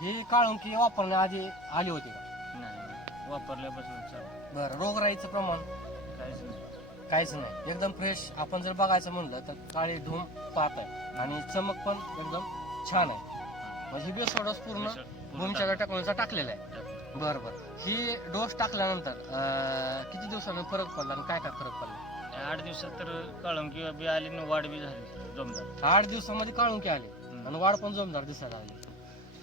ही काळुंकी वापरण्याआधी आली होती का? नाही वापरल्यापासून चालू. बरं, रोगराईचं प्रमाण काहीच नाही. काहीच नाही, एकदम फ्रेश. आपण जर बघायचं म्हणलं तर काळी धूम पात आहे आणि चमक पण एकदम छान आहे. म्हणजे बेसोडोस पूर्ण भूमीच्या टेक्नॉलॉजीचा टाकलेला आहे. बरं बरं. ही डोस टाकल्यानंतर किती दिवसांनी फरक पडला आणि काय काय फरक पडला? 8 दिवसात तर काळुंकी बी आली आणि वाढ बी झाली जोमदार. 8 दिवसामध्ये काळुंकी आली आणि वाढ पण जोमदार दिसायला लागली.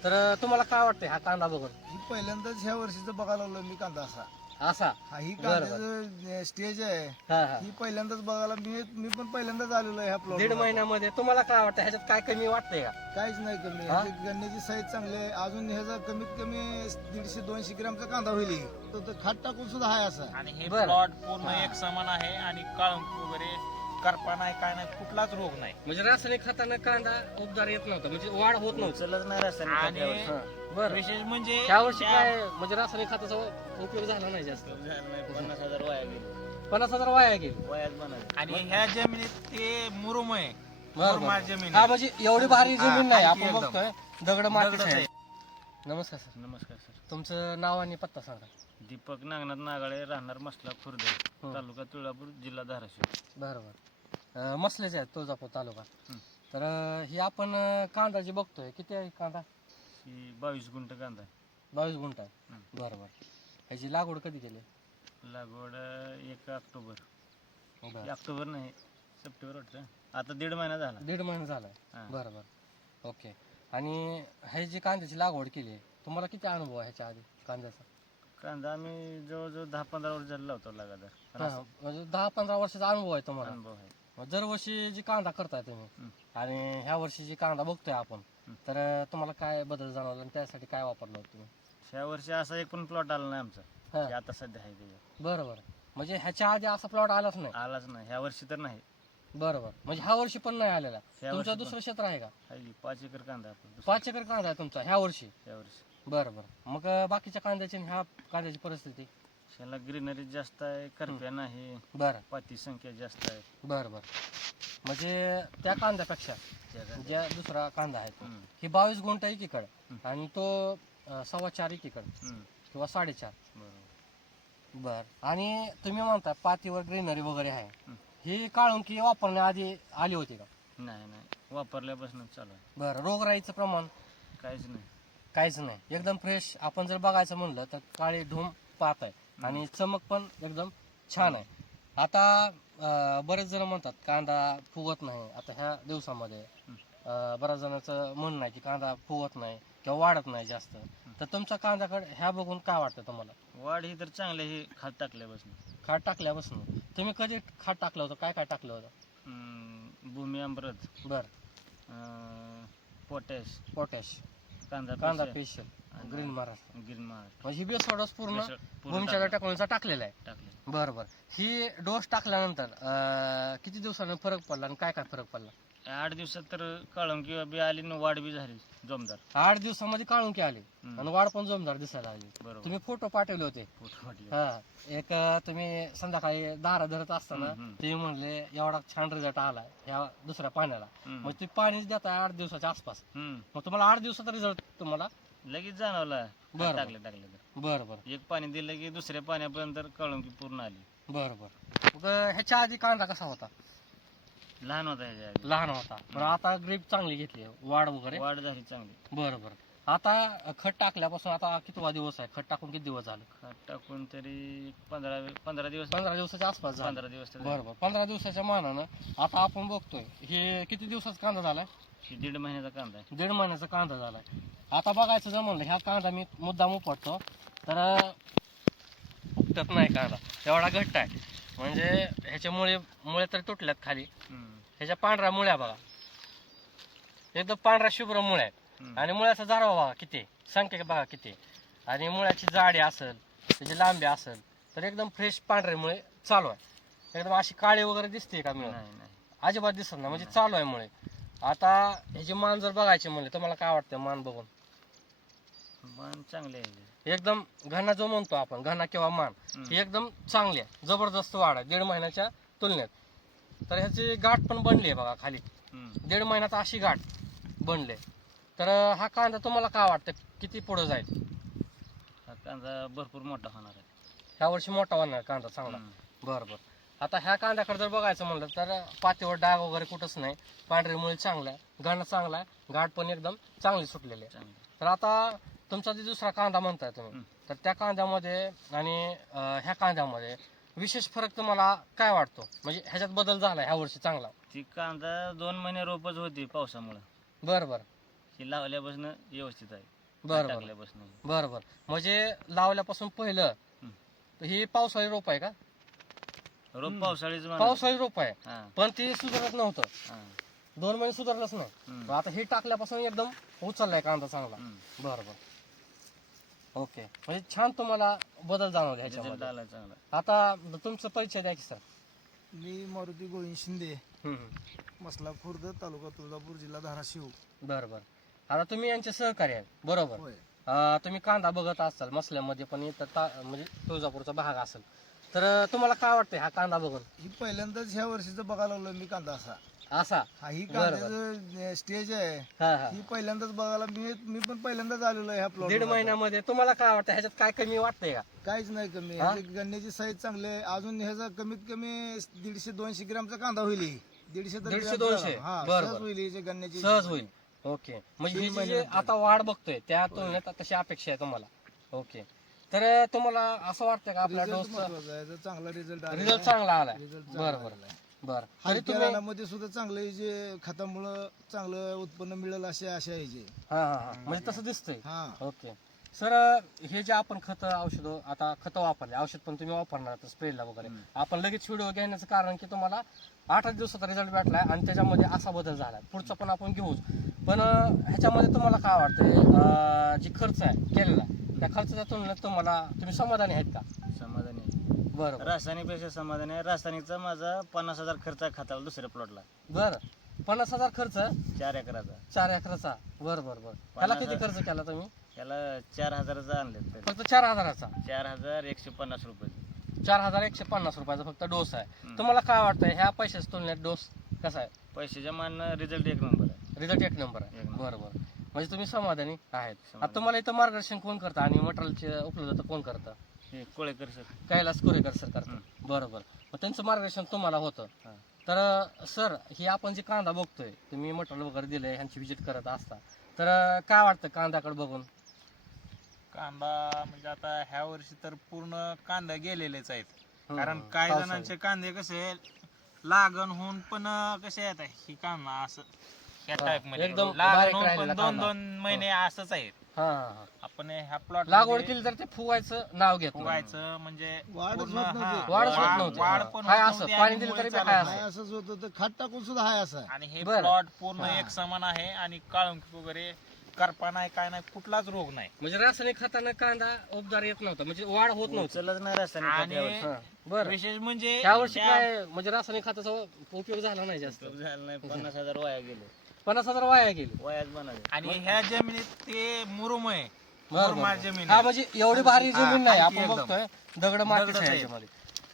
तर तुम्हाला काय वाटतंय हा कांदा बघून? ही पहिल्यांदाच ह्या वर्षीचं बघायला लागलो मी कांदा असा. असा हा ही बरं, कांद्याचं स्टेज आहे हा हा. ही पहिल्यांदाच बघायला मी पण पहिल्यांदाच आलेलो आहे ह्या प्लॉट. 1.5 महिन्यामध्ये तुम्हाला काय वाटतं ह्याच्यात काय कमी वाटतंय का? काहीच नाही कमी. हा? गन्याची साईज चांगली आहे. अजून ह्याचा कमीत कमी 150-200 ग्रामचा कांदा होईल. तो खाट टाकून सुद्धा आहे असा. आणि हे बरं. प्लॉट पूर्ण एक समान आहे आणि काळुंकी वगैरे करपा नाही काय नाही कुठलाच रोग नाही. म्हणजे रासायनिक खतानं कांदा उबदार येत नव्हता, म्हणजे वाढ होत नव्हती. उचलच नाही रासायनिक खत आणि यावर्षी. हा, बरं. विशेष म्हणजे ह्या वर्षी त्या- काय म्हणजे रासायनिक खताचा उपयोग झाला नाही जास्त. 50,000 वाया गेली. 50,000 वाया गेली. वयाच बनायचं. आणि ह्या जमिनीत ते मुरुम आहे. बरं, मुरमाड बरं. जमीन हा आहे. म्हणजे एवढी भारी हा, जमीन नाही, हलकी आपण एकदम. बघतोय दगड माती दगडच आहे. आहे. नमस्कार सर, नमस्कार सर. तुमचं नाव आणि पत्ता सांगा. दीपक नागनाथ नागाळे, राहणार मसला खुर्द, तालुका तुळजापूर, जिल्हा धाराशिव. बरोबर. मसलेचे आहेत तुळजापूर तालुका. हं. तर ही आपण कांदा जी बघतोय, किती आहे कांदा? ही 22 गुंठ कांदा आहे. 22 गुंठ आहे. हं. बरोबर. ह्याची लागवड कधी केली? लागवड 1 ऑक्टोबर. बरं. ऑक्टोबर नाही, सप्टेंबर वाटतं. आता 1.5 महिना झाला. 1.5 महिना झालाय. हा. बरोबर. ओके. आणि हे जी कांद्याची लागवड केली आहे, तुम्हाला किती अनुभव आहे ह्याच्या आधी कांद्याचा? कांदा आम्ही जवळजवळ 10-15 वर्ष झालं लावतो लगातार. हा, म्हणजे 10-15 वर्षाचा अनुभव आहे तुम्हाला. अनुभव आहे. दरवर्षी जी कांदा करताय तुम्ही हं. आणि ह्या वर्षी जी कांदा बघतोय आपण, हं. तर तुम्हाला काय बदल जाणवला आणि त्यासाठी काय वापरलं होतं तुम्ही? ह्या वर्षी असा एकूण प्लॉट आला नाही आमचा. हा. हे आता सध्या आहे त्याच्यात. बरं. म्हणजे ह्याच्या आधी असा प्लॉट आलाच नाही. आलाच नाही ह्या वर्षी तर नाही. बरोबर. म्हणजे ह्या वर्षी पण नाही आलेला. ह्या तुमचं वर्षी दुसरं क्षेत्र आहे का? आहे की 5 एकर कांदा आपण दुसरा. 5 एकर कांदा आहे तुमचा ह्या वर्षी? ह्या वर्षी बरं. मग बाकीच्या कांद्याची आणि ह्या कांद्याची परिस्थिती? ह्याला ग्रीनरी जास्त आहे, करप्या नाही, बरं. पाती संख्या जास्त आहे. बरं. म्हणजे त्या कांद्यापेक्षा त्या कांद्यात. ज्या दुसरा कांदा आहे तो, हम्म. ही 22 गुंठ एकीकडे हं. आणि तो 4.25 एकीकडे हम्म. किंवा 4.5. बरोबर. बर. आणि तुम्ही म्हणता पातीवर ग्रीनरी वगैरे आहे, हं. ही काळुंकी वापरण्याआधी आली होती का? नाही वापरल्यापासून चालू आहे. बरं. रोगराईचं प्रमाण काहीच नाही. काहीच नाही, एकदम फ्रेश. आपण जर बघायचं म्हणलं तर काळी धूम पात आहे आणि चमक पण एकदम छान आहे. आता बरेच जण म्हणतात कांदा फुगत नाही आता ह्या दिवसामध्ये. बऱ्याच जणांचं म्हणणं आहे की कांदा फुगत नाही किंवा वाढत नाही जास्त. तर तुमच्या कांद्याकडे ह्या बघून काय वाटतं तुम्हाला? वाढ ही तर चांगली आहे, ही खत टाकल्यापासून. खाट टाकल्यापासून तुम्ही कधी खाट टाकलं होतं? काय काय टाकलं होतं? भूमी अमृत, बरं. पोटॅश, पोटॅश, कांदा कांदा special, special, green Maharashtra. Green Maharashtra. म्हणजे ही बेसोडोस पूर्ण बेसोड पूर्ण भूमीच्या टाकलं. टेक्नॉलॉजीचा टाकलेला आहे. टाकले. बरं. ही डोस टाकल्यानंतर किती दिवसांनी फरक पडला आणि काय काय फरक पडला? 8 दिवसात तर काळुंकी बी आली आणि वाढ बी झाली जोमदार. 8 दिवसामध्ये काळुंकी आली हम्म. आणि वाढ पण जोमदार दिसायला लागली. बरोबर. तुम्ही फोटो पाठवले होते. फोटो वाटले. हा. एक तुम्ही संध्याकाळी दारा धरत असताना तुम्ही म्हणले एवढा छान रिझल्ट आला ह्या दुसऱ्या पाण्याला. मग तुम्ही पाणीच देताय 8 दिवसाच्या आसपास. मग तुम्हाला 8 दिवसाचा रिझल्ट तुम्हाला? लगेच जाणवला. बरं. टाकले तर बरं. एक पाणी दिलं की दुसऱ्या पाण्यापर्यंत काळुंकी पूर्ण आली. बरं. मग ह्याच्या आधी कांदा कसा होता? लहान होता ह्याच्या आधी. लहान होता, पण आता ग्रीप चांगली घेतली, वाढ वगैरे. वाढ झाली चांगली. बरं. आता खत टाकल्यापासून आता कितवा दिवस आहे? खत टाकून किती दिवस झाले? खत टाकून तरी 15 दिवस. 15 दिवसाच्या आसपास झाले. 15 दिवस तर बरोबर. 15 दिवसाच्या मानानं आता आपण बघतोय हे किती दिवसाचा कांदा झालाय? ही 1.5 महिन्याचा कांदा आहे. 1.5 महिन्याचा कांदा झालाय. आता बघायचं जर म्हणलं ह्या कांदा मी मुद्दाम उपटतो तर उपटत नाही कांदा, एवढा घट्ट आहे. म्हणजे ह्याचे मुळे तर तुटल्यात खाली. ह्याच्या पांढऱ्या मुळ्या बघा, एकदम पांढऱ्या शुभ्र मुळ्या आहेत. आणि मुळ्याचा जारवा बघा किती, संख्या बघा किती. आणि मुळ्याची जाडी असेल, त्याची लांबी असेल तर एकदम फ्रेश पांढरे मुळे चालू आहे. एकदम अशी काळी वगैरे दिसते का? मिळून नाही अजिबात दिसत नाही, म्हणजे चालू आहे मुळे. आता ह्याची मान जर बघायची म्हणले तुम्हाला काय वाटतं मान बघून? मन चांगले आहे. एकदम घना जो म्हणतो आपण, घना किंवा मान, ही एकदम चांगली आहे, जबरदस्त वाढ आहे 1.5 महिन्याच्या तुलनेत. तर ह्याची गाठ पण बनली आहे बघा खाली. 1.5 महिन्यात अशी गाठ बनले. तर हा कांदा तुम्हाला काय वाटतं किती पुढे जाईल? हा कांदा भरपूर मोठा होणार आहे. ह्या वर्षी मोठा होणार कांदा चांगला. हम्म. बरं बरं. आता ह्या कांद्याकडे जर बघायचं म्हणलं तर पातीवर डाग वगैरे कुठंच नाही, पांढरी मुळी चांगला आहे, घाण चांगला आहे, घाट पण एकदम चांगली सुटलेली आहे. चांगलं. तर आता तुमचा जे दुसरा कांदा म्हणताय तुम्ही, हं. तर त्या कांद्यामध्ये आणि ह्या कांद्यामध्ये विशेष फरक तुम्हाला काय वाटतो? म्हणजे ह्याच्यात बदल झाला ह्या वर्षी चांगला? ती कांदा 2 महिने रोपच होती पावसामुळे. बरं बरं ही लावल्यापासून व्यवस्थित आहे. बरं बरं टाकल्यापासून. बरं बरं. म्हणजे लावल्यापासून पहिलं हं. तर ही पावसाळी रोप आहे का? रोप पावसाळीच म्हणा. पावसाळी रोप आहे, हा, पण ती सुधारत नव्हतं, हा. 2 महिने सुधारलंच नाही. हम्म. आता हे टाकल्यापासून एकदम उचललाय कांदा चांगला. हम्म. बरं बरं. ओके, म्हणजे छान तुम्हाला बदल जाणवला रिझल्ट ह्याच्यामध्ये. आला चांगला. आता तुमचं परिचय द्या की सर. मी मारुती गोविंद शिंदे, हम्म, हम्म. मसला खुर्द, तालुका तुळजापूर, जिल्हा धाराशिव. बरं बरं. आता तुम्ही यांचे सहकारी आहे बरोबर. होय. तुम्ही कांदा बघत असाल मसल्यामध्ये पण इथं म्हणजे तुळजापूरचा भाग असेल, तर तुम्हाला काय वाटतंय हा कांदा बघून? ही पहिल्यांदाच ह्या वर्षीचं बघायला लागलो मी कांदा असा. असा? हा ही बरं, कांद्याचं स्टेज आहे, हा हा. ही पहिल्यांदाच बघायला मी पण पहिल्यांदाच आलेलो आहे ह्या प्लॉट. 1.5 महिन्यामध्ये तुम्हाला काय वाटतं ह्याच्यात काय कमी वाटतंय का? काहीच नाही कमी. हा? ह्याची गन्न्याची साईज चांगली आहे. अजून ह्याचा कमीत कमी 150-200 ग्रामचा कांदा होईल ही. 150 150-200? हा बरं, सहज बरं. होईल ह्याची गन्न्याची. सहज होईल. ओके, म्हणजे ही 3 जी महिन्यानंतर. आता वाढ बघतोय त्या तुलनेत तशी अपेक्षा आहे तुम्हाला. ओके, तर तुम्हाला असं वाटतं का आपला रिझल्ट डोस महत्वाचा आहे. याचा चांगला रिझल्ट आला. रिझल्ट चांगला आलाय? रिझल्ट बरं चांगला बरं आलाय. बरं. तरी हलक्या तुम्ही रानामध्ये सुद्धा चांगलं जे खतामुळं चांगलं उत्पन्न मिळेल असे आशा आहे जे. हा हा हा, म्हणजे तसं दिसतंय. हा ओके सर, हे जे आपण खतं औषधं आता खतं वापरले, औषध पण तुम्ही वापरणार स्प्रेला वगैरे, हम्म. आपण लगेच व्हिडिओ घेण्याचं कारण की तुम्हाला 8 दिवसाचा रिझल्ट भेटलाय आणि त्याच्यामध्ये असा बदल झालाय. पुढचा पण आपण घेऊच, पण ह्याच्यामध्ये तुम्हाला काय वाटतंय जी खर्च आहे केलेला, त्या खर्चाच्या तुलनेत तुम्ही समाधानी आहेत का? समाधानी आहे. बरं रासायनिकपेक्षा समाधानी आहे. रासायनिकचा माझा 50,000 खर्च आहे खताला दुसऱ्या प्लॉटला. बरं. 50,000 खर्च 4 एकराचा. 4 एकराचा. बरं बरं बरं. ह्याला किती खर्च केला तुम्ही? त्याला 4,000चा आणले. फक्त 4,000चा? 4,150 रुपये. 4,150 रुपयाचा फक्त डोस आहे. हम्म. तुम्हाला काय वाटतंय ह्या पैशाच्या तुलनेत डोस कसा आहे? पैशाच्या माननं रिझल्ट 1 नंबर आहे. रिझल्ट 1 नंबर आहे. एक नंबर. बरं बरं. म्हणजे तुम्ही समाधानी आहेत. समाधानी. आता तुम्हाला इथं मार्गदर्शन कोण करतं आणि मटेरियलची उपलब्धता कोण करतं? हे कोळेकर सर. कैलास कोरेकर सर करतात. बरोबर. मग त्यांचं मार्गदर्शन तुम्हाला होतं. हा. तर सर, ही आपण जे कांदा बघतोय, तुम्ही मटेरियल वगैरे दिलंय, ह्यांची व्हिजिट करत असता, तर काय वाटतं कांद्याकडे बघून? कांदा म्हणजे आता ह्या वर्षी तर पूर्ण कांदा गेलेलेच आहेत. हम्म, कारण काही पावसाळी. जणांचे कांदे कसे लागण होऊन पण कसे आहेत ही कांदा असं या हा, टाईप मध्ये एकदम लागण बारीक होऊन राहिलेला पण 2-2 कांदा. महिने असंच आहेत. हा हा हा. आपण ह्या प्लॉट लागवड केली तर ते फुवायचं नाव घेत नाही. फुगायचं म्हणजे वाढच पूर्ण होत नव्हती. हा, वाढच होत नव्हती. वाढ हा. पण हाय होत असं, नव्हती पाणी आणि दिलं मुळे तरी बी चालत हाय नाही. हाय असंच होतं, तर खाट टाकून सुद्धा हाय असा. आणि हे बरं. प्लॉट पूर्ण हा. एक समान आहे आणि काळुंकी वगैरे करपा नाही काय नाही कुठलाच रोग नाही. म्हणजे रासायनिक खतानं कांदा उबदार येत नव्हता, म्हणजे वाढ होत नव्हती. उचलच नाही रासायनिक खत आणि यावर्षी. हा, बरं. विशेष म्हणजे त्या वर्षी त्या- काय म्हणजे रासायनिक खताचा उपयोग झाला नाही जास्त. उपयोग झाला नाही. 50,000 वाया गेले. 50,000 वाया गेली. वायाच म्हणाले. आणि ह्या जमिनीत ते मुरुम आहे. बरं, मुरमाड बरं. जमीन हा, आहे. म्हणजे एवढी भारी हा, जमीन नाही, हलकी आपण एकदम. बघतोय दगड मातीच दगडच आहे आहे. याच्यामध्ये.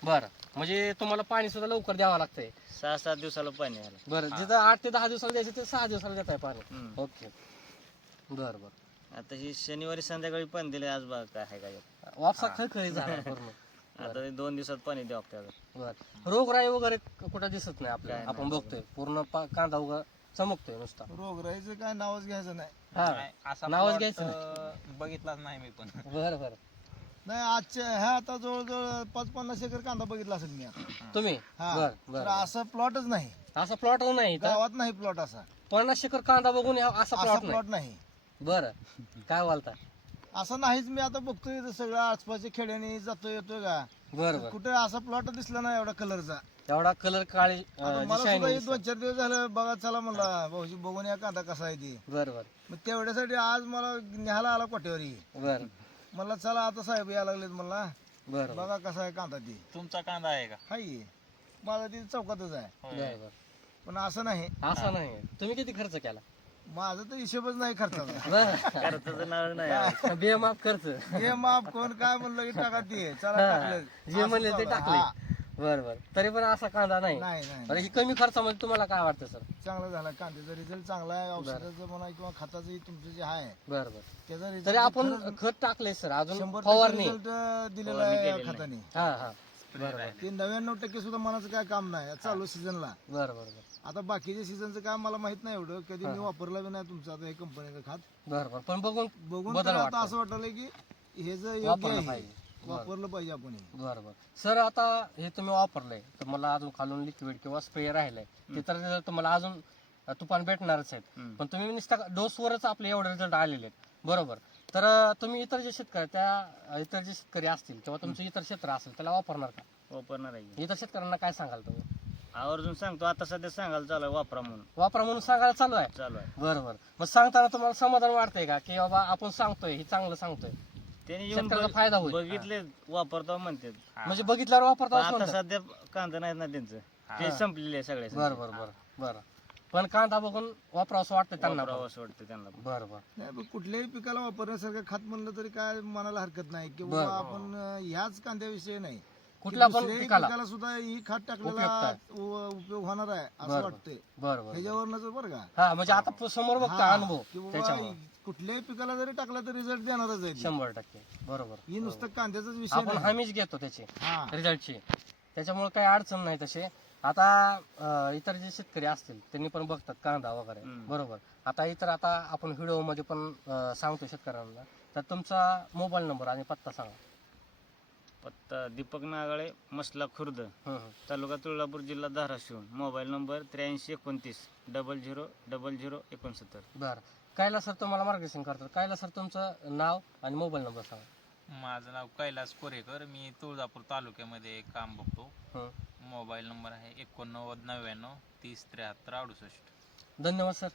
बरं, म्हणजे तुम्हाला पाणी सुद्धा लवकर द्यावं लागतंय. 6-7 दिवसाला पाणी आलं. बरं, हा. जिथं 8 ते 10 दिवसाला द्यायचं ते 6 दिवसाला देत आहे पाणी. हम्म. ओके, बरं बरं. आता ही शनिवारी संध्याकाळी पण दिले. आज बघा काय आहे काय. वापसा हा. खळखळी झाला पूर्ण. आता 2 दिवसात पाणी द्यावं लागतं. बरं, रोगराई वगैरे कुठं दिसत नाही आपल्याला, काय आपण नाही. बघतोय पूर्ण कांदा वगैरे चमकतोय नुसता. रोगराईचं काय नावच घ्यायचं नाही. हा, नाही, असा नावच plot, घ्यायचं बघितलाच नाही मी पण. बरं बरं. नाही आजच्या ह्या आता जवळजवळ 5-50 एकर कांदा बघितला असेल मी आता. तुम्ही हा. बरं तर बरं. असं प्लॉटच नाही, असा प्लॉट नाही इथं. गावात नाही प्लॉट असा. 50 एकर कांदा बघून असा असा प्लॉट नाही. प्लॉट नाही. बरं, काय बोलता? असं नाहीच. मी आता बघतोय इथं सगळं आसपासच्या खेड्याने जातोय येतोय का, बरं बरं. कुठे असा प्लॉट दिसला नाही एवढा कलरचा. एवढा कलर काळी आता मला सुद्धा हे 2-4 दिवस झालं बघा, चला म्हणला भाऊजी बघून या कांदा कसा आहे ते. बरं बरं मग तेवढ्यासाठी आज मला न्यायला आला कोट्यावरी. बरं म्हणला चला आता साहेब यायला लागलेत म्हणला, बरं बघा कसा आहे कांदा ते. तुमचा कांदा आहे का? हाय माझा ती चौकातच आहे. होय. बरं बरं. पण असं नाही, असं नाही. तुम्ही किती खर्च केला? माझा तर हिशोबच नाही खर्चाचा. बरं. खर्चाचं नाव नाही. बेमाप खर्च. हे माप कोण काय म्हणलं की टाका ते चला हा. टाकलं. जे म्हणले ते असं टाकले. हा. बरं बरं. तरी पण असा कांदा नाही. नाही नाही अरे ही कमी खर्चामध्ये तुम्हाला काय वाटतं सर? चांगला झाला, कांद्याचा रिझल्ट चांगला आहे. औषधाचं म्हणा किंवा खताचं तुमचं जे आहे बरं बरं. त्याचा तरी रिझल्ट आपण खत टाकलंय सर, अजून 100% फवारणी. रिझल्ट दिलेला आहे या खताने. हा हा बरं ते 99% सुद्धा मनाचं काय काम नाही चालू सीझनला. बरं बरं बरं आता बाकीच्या सीझनचं काय मला माहित नाही एवढं, कधी मी वापरलं बी नाही तुमचं आता हे कंपनीचं खात. बरं बरं. पण बघून बघून बदल तर आता वाटतो. असं वाटलं की हे जर योग्य वापरलं आहे पाहिजे. वापरलं पाहिजे आपण हे. बरं बरं. सर आता हे तुम्ही वापरलंय तर मला अजून खालून लिक्विड किंवा स्प्रे राहिलंय ते तर तुम्हाला अजून तुफान भेटणारच आहेत. पण तुम्ही नुसता डोसवरच आपले एवढे रिझल्ट आलेले आहेत बरोबर. तर तुम्ही इतर जे शेतकरी त्या इतर जे शेतकरी असतील किंवा तुमचं इतर क्षेत्र असेल त्याला वापरणार का? वापरणार आहे. इतर शेतकऱ्यांना काय सांगाल तुम्ही? आवर्जून सांगतो, आता सध्या सांगायला चालू आहे वापरा म्हणून. वापरा म्हणून सांगायला चालू आहे. चालू आहे. बरोबर. मग सांगताना तुम्हाला समाधान वाटतंय का की बाबा आपण सांगतोय हे चांगलं सांगतोय, त्याने येऊन शेतकऱ्याला फायदा होईल? बघितले वापरतो म्हणते. म्हणजे बघितल्यावर वापरता आता सध्या कांदा नाहीत ना त्यांचं, ते संपलेले आहे सगळे. बरं बरं बरं बरं. पण कांदा बघून वापरावं असं वाटतं त्यांना. वापरावं असं वाटतं त्यांना. बरं बरं. नाही पण कुठल्याही पिकाला वापरण्यासारखं खात म्हणलं तरी काय मनाला हरकत नाही की बाबा आपण ह्याच कांद्याविषयी नाही कुठल्या पण दुसऱ्याही पिकाला पिकाला सुद्धा ही खात टाकलेला उपयुक्त उपयोग होणार आहे असं बरं. वाटतंय. बरं बरं. ह्याच्यावरनच बरं का हा म्हणजे आता समोर बघता हा, अनुभव की बाबा त्याच्यामुळे कुठल्याही पिकाला जरी टाकला तर रिझल्ट देणारच आहे. 100% बरोबर. ही नुसतं कांद्याचाच विषय आपण नाही. हमीच घेतो त्याची हा रिझल्टची, त्याच्यामुळे काही अडचण नाही तशी. आता इतर जे शेतकरी असतील त्यांनी पण बघतात कांदा वगैरे बरोबर. आता आपण व्हिडिओ मध्ये पण सांगतो शेतकऱ्यांना, तर तुमचा मोबाईल नंबर आणि पत्ता सांगा. पत्ता दीपक नागाळे, मसला खुर्द, तालुका तुळजापूर, जिल्हा धाराशिव. Mobile number 8329 000069. बरं. कायला सर तुम्हाला मार्गदर्शन करतात. कायला सर तुमचं नाव आणि मोबाईल नंबर सांगा. माझं नाव कैलास कोरेकर, मी तुळजापूर तालुक्यामध्ये काम बघतो. हं. मोबाईल नंबर आहे 89 99 30 73 68. धन्यवाद सर.